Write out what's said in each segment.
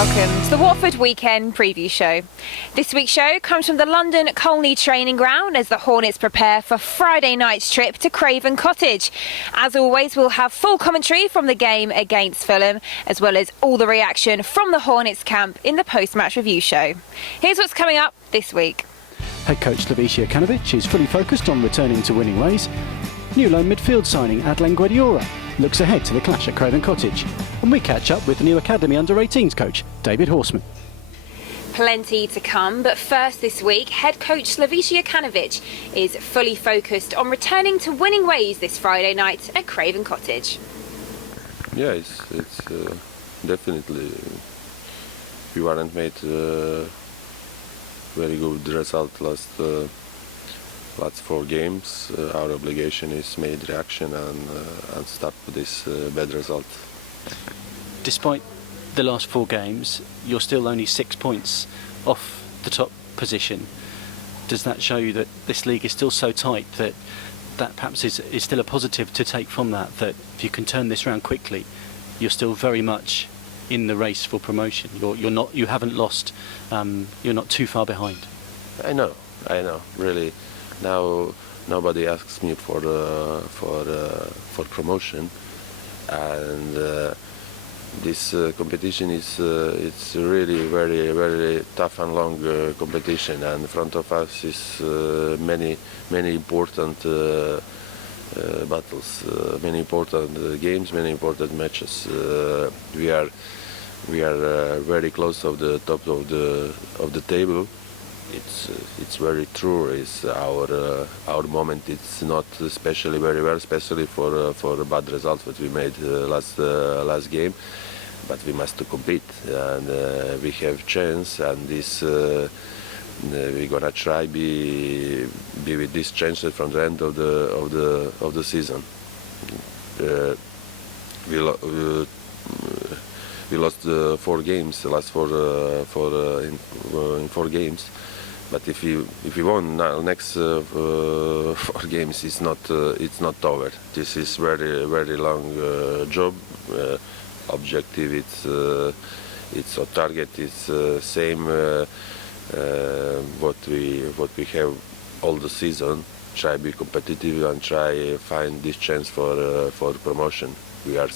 Welcome to the Watford Weekend preview show. This week's show comes from the London Colney training ground as the Hornets prepare for Friday night's trip to Craven Cottage. As always, we'll have full commentary from the game against Fulham, as well as all the reaction from the Hornets camp in the post-match review show. Here's what's coming up this week. Head Coach Slavisa Jokanovic is fully focused on returning to winning ways. New loan midfield signing Adlene Guedioura looks ahead to the clash at Craven Cottage. And we catch up with the new Academy Under-18s coach, David Horseman. Plenty to come, but first this week, Head Coach Slavisa Jokanovic is fully focused on returning to winning ways this Friday night at Craven Cottage. Yeah, it's definitely we weren't made very good result last 4 games. Our obligation is made reaction and stop this bad result. Despite the last 4 games, you're still only 6 points off the top position. Does that show you that this league is still so tight that perhaps is still a positive to take from that if you can turn this around quickly, you're still very much in the race for promotion? You haven't lost. You're not too far behind. I know. Really, now nobody asks me for promotion, and this competition is it's really very tough and long competition, and in front of us is many important battles, many important games, many important matches. We are very close of the top of the table. It's very true. It's our moment. It's not especially very well, especially for the bad results that we made last game. But we must to compete, and we have chance. And this we're gonna try be with this chance from the end of the season. We lost 4 games, the last 4 in 4 games. But if we won next 4 games, it's not over. This is very long job. Objective, it's a target. It's same what we have all the season. Try be competitive and try find this chance for promotion. We are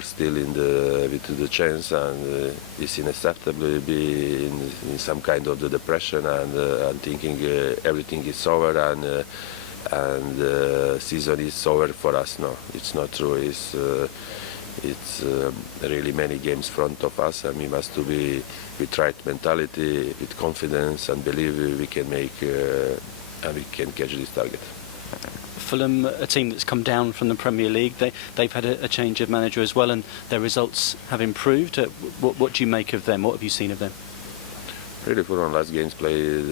still in the chance, and it's unacceptable to be in some kind of the depression and thinking everything is over and season is over for us. No, it's not true. It's really many games in front of us, and we must to be with right mentality, with confidence, and believe we can make and we can catch this target. Fulham, a team that's come down from the Premier League, they've had a change of manager as well, and their results have improved. What do you make of them? What have you seen of them? Really, Fulham last games played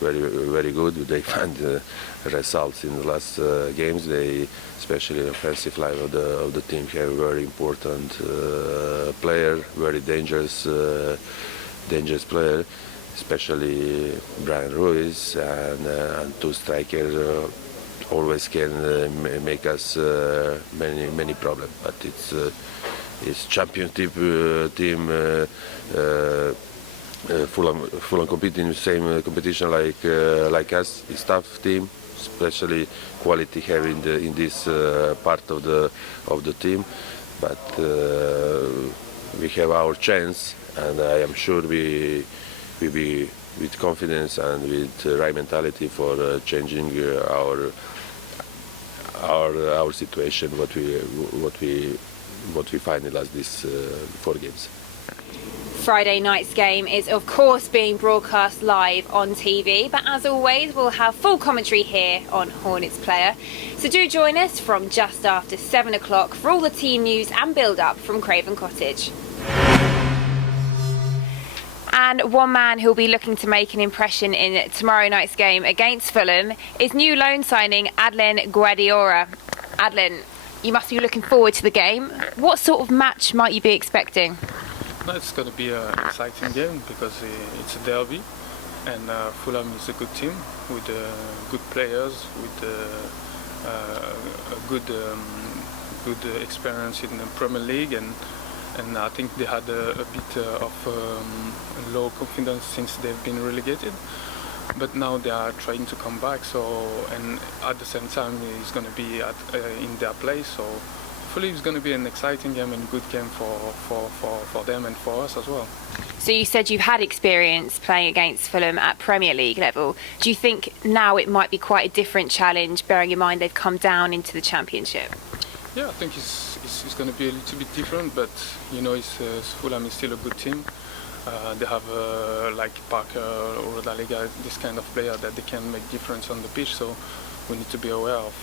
very good. They find results in the last games. They, especially the offensive line of the team, have a very important player, very dangerous player, especially Brian Ruiz, and 2 strikers. Always can make us many problems, but it's championship team. Fulham compete in the same competition like us. It's tough team, especially quality have in this part of the team. But we have our chance, and I am sure we be with confidence and with right mentality for changing our situation. What we find in these 4 games. Friday night's game is of course being broadcast live on TV, but as always we'll have full commentary here on Hornets Player. So do join us from just after 7 o'clock for all the team news and build-up from Craven Cottage. And one man who'll be looking to make an impression in tomorrow night's game against Fulham is new loan signing Adlene Guedioura. Adlene, you must be looking forward to the game. What sort of match might you be expecting? It's going to be an exciting game because it's a derby, and Fulham is a good team with good players, with a good experience in the Premier League, and and I think they had a bit of low confidence since they've been relegated. But now they are trying to come back. And at the same time, it's going to be in their place. So hopefully, it's going to be an exciting game and good game for them and for us as well. So you said you've had experience playing against Fulham at Premier League level. Do you think now it might be quite a different challenge, bearing in mind they've come down into the Championship? Yeah, I think it's going to be a little bit different, but Fulham is still a good team. They have like Parker or Rodallega, this kind of player that they can make difference on the pitch. So we need to be aware of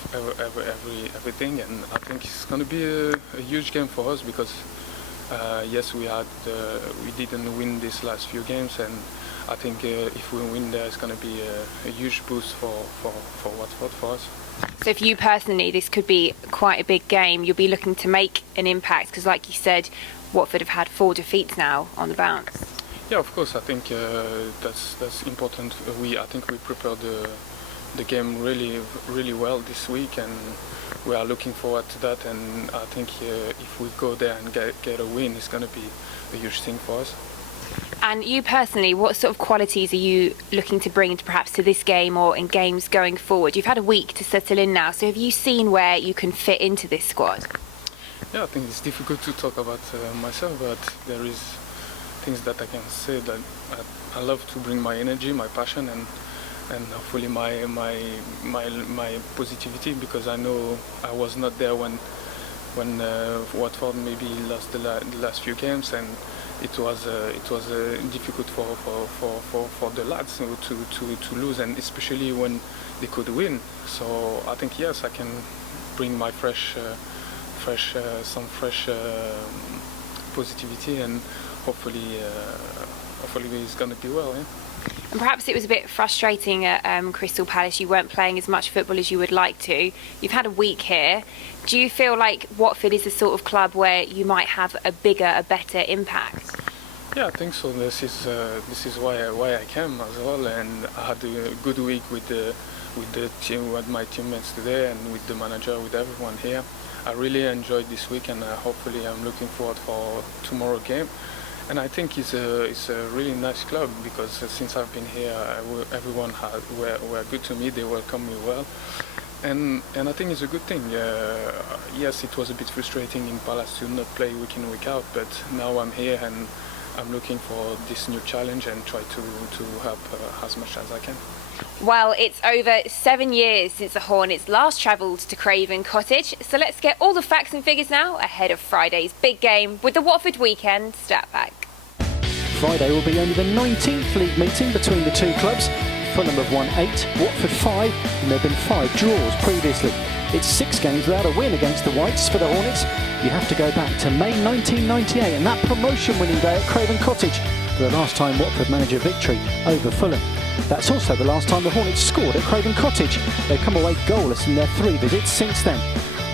everything, and I think it's going to be a huge game for us because. Yes, we didn't win these last few games, and I think if we win there, it's going to be a huge boost for Watford, for us. So for you personally, this could be quite a big game. You'll be looking to make an impact because, like you said, Watford have had 4 defeats now on the bounce. Yeah, of course. I think that's important. I think we prepared the game really well this week, and we are looking forward to that. And I think if we go there and get a win, it's going to be a huge thing for us. And you personally, what sort of qualities are you looking to bring perhaps to this game or in games going forward? You've had a week to settle in now, so have you seen where you can fit into this squad? Yeah, I think it's difficult to talk about myself, but there is things that I can say that I love to bring my energy, my passion, and hopefully my positivity, because I know I was not there when Watford maybe lost the last few games, and it was difficult for the lads to lose, and especially when they could win. So I think yes, I can bring my fresh positivity, and hopefully it's going to be well. Yeah. And perhaps it was a bit frustrating at Crystal Palace. You weren't playing as much football as you would like to. You've had a week here. Do you feel like Watford is the sort of club where you might have a better impact? Yeah, I think so. This is why I came as well, and I had a good week with the team, with my teammates today, and with the manager, with everyone here. I really enjoyed this week, and hopefully I'm looking forward for tomorrow's game. And I think it's a really nice club, because since I've been here, everyone were good to me. They welcomed me well, and I think it's a good thing. Yes, it was a bit frustrating in Palace to not play week in, week out, but now I'm here and I'm looking for this new challenge and try to help as much as I can. Well, it's over 7 years since the Hornets last travelled to Craven Cottage, so let's get all the facts and figures now ahead of Friday's big game with the Watford Weekend stat pack. Friday will be only the 19th league meeting between the two clubs. Fulham have won 8, Watford 5, and there have been 5 draws previously. It's 6 games without a win against the Whites for the Hornets. You have to go back to May 1998 and that promotion-winning day at Craven Cottage for the last time Watford managed a victory over Fulham. That's also the last time the Hornets scored at Craven Cottage. They've come away goalless in their 3 visits since then.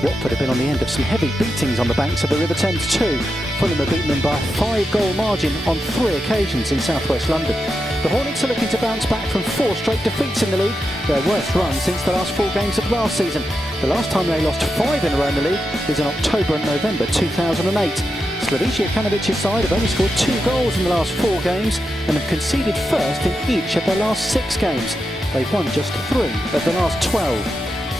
Watford have been on the end of some heavy beatings on the banks of the River Thames too. Fulham have beaten them by a 5-goal margin on 3 occasions in south-west London. The Hornets are looking to bounce back from 4 straight defeats in the league, their worst run since the last 4 games of last season. The last time they lost 5 in a row in the league was in October and November 2008. Slavisa Jokanovic's side have only scored 2 goals in the last 4 games and have conceded first in each of their last 6 games. They've won just 3 of the last 12.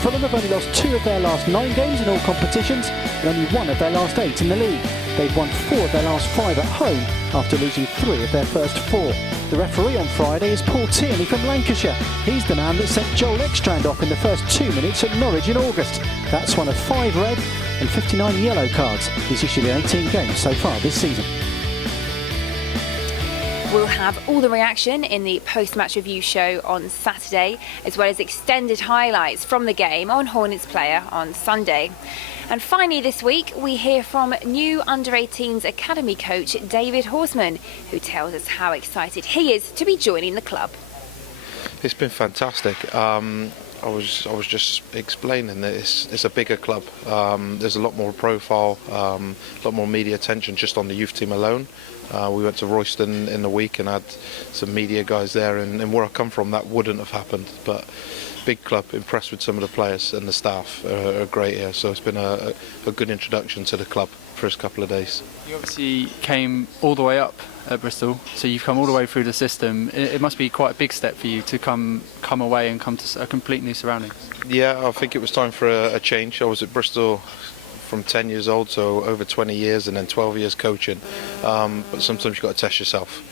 Fulham have only lost 2 of their last 9 games in all competitions and only 1 of their last 8 in the league. They've won 4 of their last 5 at home after losing 3 of their first 4. The referee on Friday is Paul Tierney from Lancashire. He's the man that sent Joel Ekstrand off in the first 2 minutes at Norwich in August. That's one of 5 red and 59 yellow cards he's issued in 18 games so far this season. We'll have all the reaction in the post-match review show on Saturday, as well as extended highlights from the game on Hornets Player on Sunday. And finally this week, we hear from new Under-18s Academy coach David Horseman, who tells us how excited he is to be joining the club. It's been fantastic. I was just explaining that it's a bigger club. There's a lot more profile, a lot more media attention just on the youth team alone. We went to Royston in the week and had some media guys there, and where I come from that wouldn't have happened. But big club, impressed with some of the players, and the staff are great here. So it's been a good introduction to the club first couple of days. You obviously came all the way up at Bristol, so you've come all the way through the system. It must be quite a big step for you to come away and come to a complete new surroundings. Yeah, I think it was time for a change. I was at Bristol from 10 years old, so over 20 years, and then 12 years coaching. But sometimes you've got to test yourself.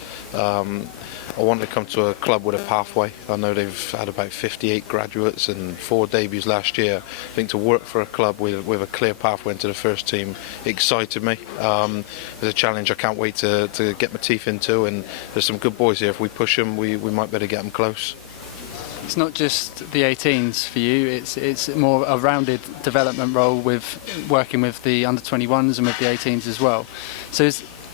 I wanted to come to a club with a pathway. I know they've had about 58 graduates and 4 debuts last year. I think to work for a club with a clear pathway into the first team excited me. It's a challenge I can't wait to get my teeth into, and there's some good boys here. If we push them, we might better get them close. It's not just the 18s for you, it's more a rounded development role with working with the under-21s and with the 18s as well. So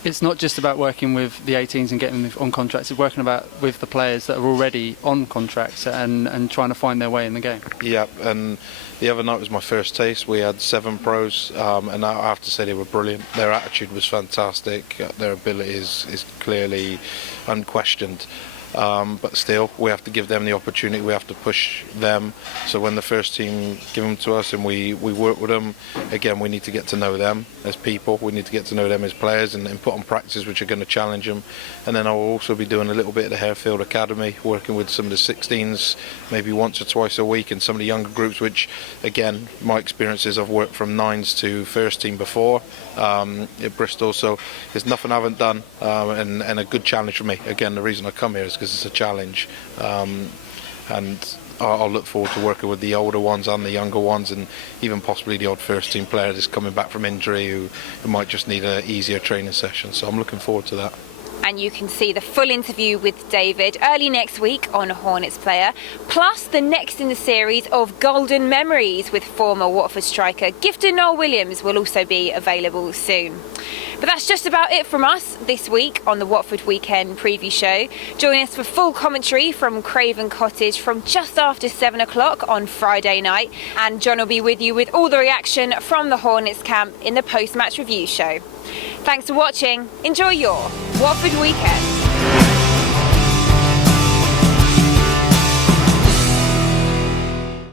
it's not just about working with the 18s and getting them on contracts, it's working with the players that are already on contracts and trying to find their way in the game. Yeah, and the other night was my first taste. We had 7 pros, and I have to say they were brilliant. Their attitude was fantastic, their ability is clearly unquestioned. But still, we have to give them the opportunity, we have to push them. So when the first team give them to us and we work with them, again, we need to get to know them as people, we need to get to know them as players and put on practices which are going to challenge them. And then I'll also be doing a little bit of the Harefield Academy, working with some of the 16s, maybe once or twice a week, and some of the younger groups, which, again, my experience is I've worked from 9s to first team before at Bristol, so there's nothing I haven't done, and a good challenge for me. Again, the reason I come here is because it's a challenge, and I'll look forward to working with the older ones and the younger ones, and even possibly the odd first team player that's coming back from injury who might just need an easier training session. So I'm looking forward to that. And you can see the full interview with David early next week on Hornets Player, plus the next in the series of Golden Memories with former Watford striker Gifton Noel Williams will also be available soon. But that's just about it from us this week on the Watford Weekend preview show. Join us for full commentary from Craven Cottage from just after 7 o'clock on Friday night, and John will be with you with all the reaction from the Hornets camp in the post-match review show. Thanks for watching. Enjoy your Watford Weekend.